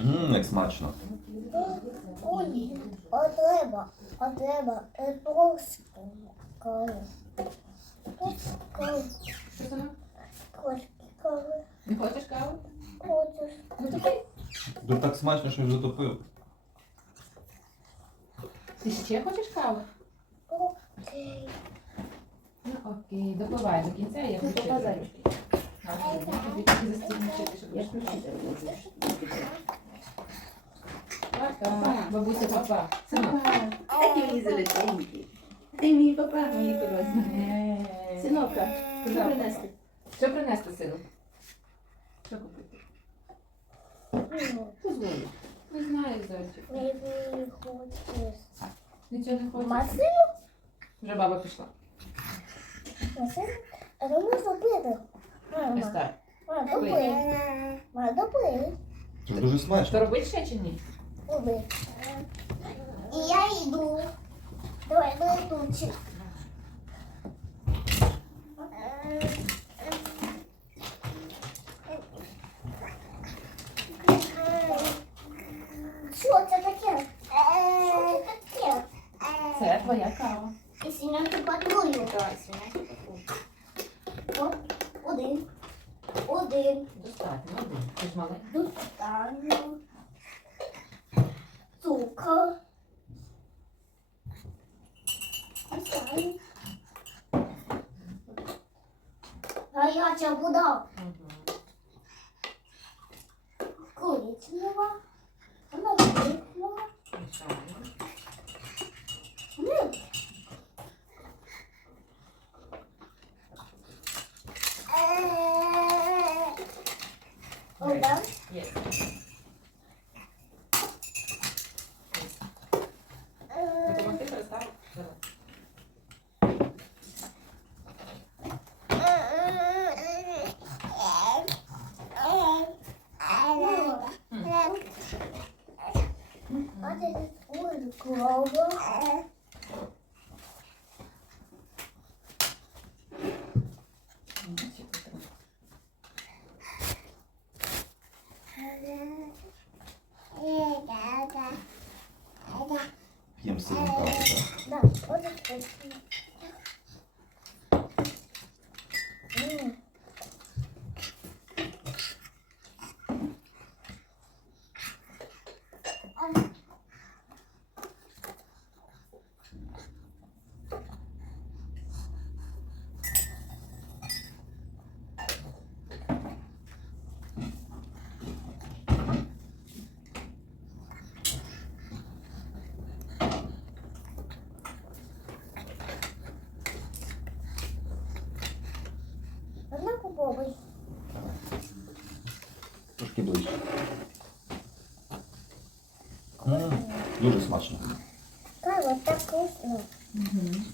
Ммм, як смачно. Ой, а треба, а треба. Каву, Що це? Не хочеш каву? хочеш. Ну. Так смачно, що вже допив. Ти ще хочеш каву? Окей. Ну окей, допивай до кінця, я я включу. Пока. Бабуся, папа. Синок. Такі мої золотенькі. Ти мій папа, мої коросні. Е, Синока, що принести? Що принести сину? Що купити? Позволю. Не знаю, зайчик. Maybe хочеш. Нічого не хочу. Масину? Вже баба пішла. Масину? А то можна пити. Ось Мама, так. мама, допий. Мама, допий. Це дуже Що смачно. робити ще чи ні? Добре. І я йду. Давай, давай тут. Що це таке? Що це таке? Це твоя кава. І сінянки патрулю. Давай, один. Один. Достатньо. один. Ти ж маленький. Достану. Цукор. Достану. Гаряча вода. Мгм. Коричнева. Вона коричнева. Мішаємо. М. Е. Вода. Є. Е. крова. Ще потрібно. П'ємо сильну каву, так? Да, вот это. Попробуй. Трошки ближче. М, Дуже смачно. Кава, так вкусно. Мгм.